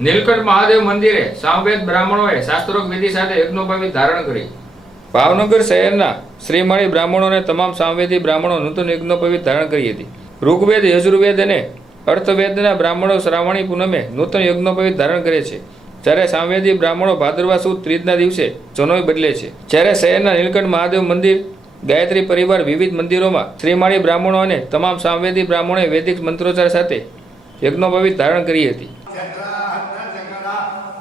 નીલકંઠ મહાદેવ મંદિરે સામવેદ બ્રાહ્મણોએ શાસ્ત્રોક્ત વિધિ સાથે યજ્ઞોપવિત ધારણ કરી. ભાવનગર શહેરના શ્રીમાળી બ્રાહ્મણોને તમામ સામવેદી બ્રાહ્મણો નૂતન યજ્ઞોપવિત ધારણ કરી હતી. ઋગ્વેદ, યજુર્વેદ અને અર્થવેદના બ્રાહ્મણો શ્રાવણી પૂનમે નૂતન યજ્ઞોપવિત ધારણ કરે છે. જ્યારે સામવેદી બ્રાહ્મણો ભાદરવા સુદ ત્રીજના દિવસે જનોઈ બદલે છે. જ્યારે શહેરના નીલકંઠ મહાદેવ મંદિર, ગાયત્રી પરિવાર વિવિધ મંદિરોમાં શ્રીમાળી બ્રાહ્મણો અને તમામ સામવેદી બ્રાહ્મણોએ વૈદિક મંત્રોચ્ચાર સાથે યજ્ઞોપવિત ધારણ કરી હતી.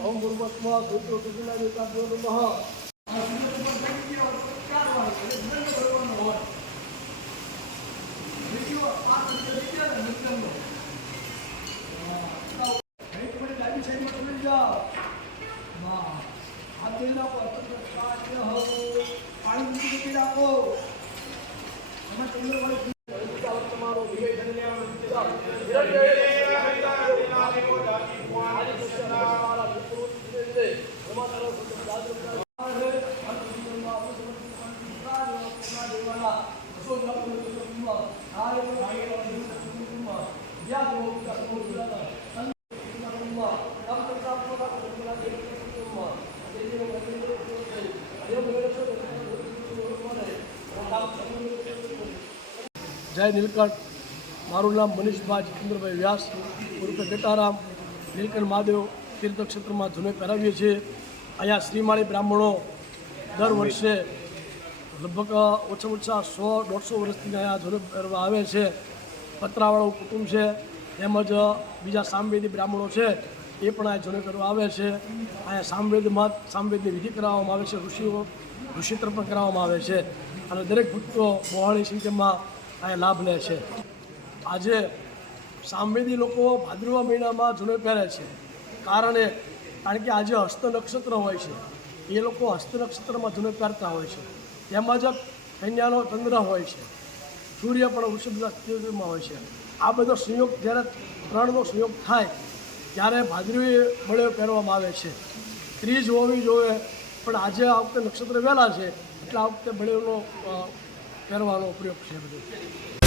ઓમ ગુરુવત્મા સૂત્રો કૃષ્ણ દેવતા દેવ નમઃ તેલ નાખો પાણી મૂકી મૂકી નાખો એમાં તેલ વાળી તમારો વિજય ધન્યવાદ જય નીલકંઠ. મારું નામ મનીષભાઈ જીતેન્દ્રભાઈ વ્યાસ. ઉર્ફે ગેટારામ નીલકંઠ મહાદેવ તીર્થક્ષેત્રમાં ધૂને પહેરાવીએ છીએ. અહીંયા શ્રીમાળી બ્રાહ્મણો દર વર્ષે લગભગ ઓછામાં ઓછા સો દોઢસો વર્ષથી અહીંયા જૂને પહેરવા આવે છે. પતરાવાળું કુટુંબ છે તેમજ બીજા સામવેદી બ્રાહ્મણો છે એ પણ અહીંયા જોડે કરવા આવે છે. અહીંયા સામવેદમાં સામવેદની વિધિ કરાવવામાં આવે છે ઋષિઓ ઋષિત્ર પણ કરાવવામાં આવે છે. અને દરેક ભક્તો મોહાણી સંખ્યામાં અહીંયા લાભ લે છે. આજે સામવેદી લોકો ભાદરવા મહિનામાં જૂનો પહેરે છે. કારણ કારણ કે આજે હસ્ત નક્ષત્ર હોય છે. એ લોકો હસ્ત નક્ષત્રમાં જૂનો પહેરતા હોય છે. તેમજ કન્યાનો ચંદ્ર હોય છે. સૂર્ય પણ વૃષભમાં હોય છે. આ બધો સંયોગ જ્યારે ત્રણનો સંયોગ થાય, ત્યારે ભાદરવી બળે પહેરવામાં આવે છે. ત્રીજ હોવી જોઈએ. પણ આજે આ વખતે નક્ષત્ર વહેલા છે. એટલે આ વખતે બળેવનો પહેરવાનો પ્રયોગ છે બધું.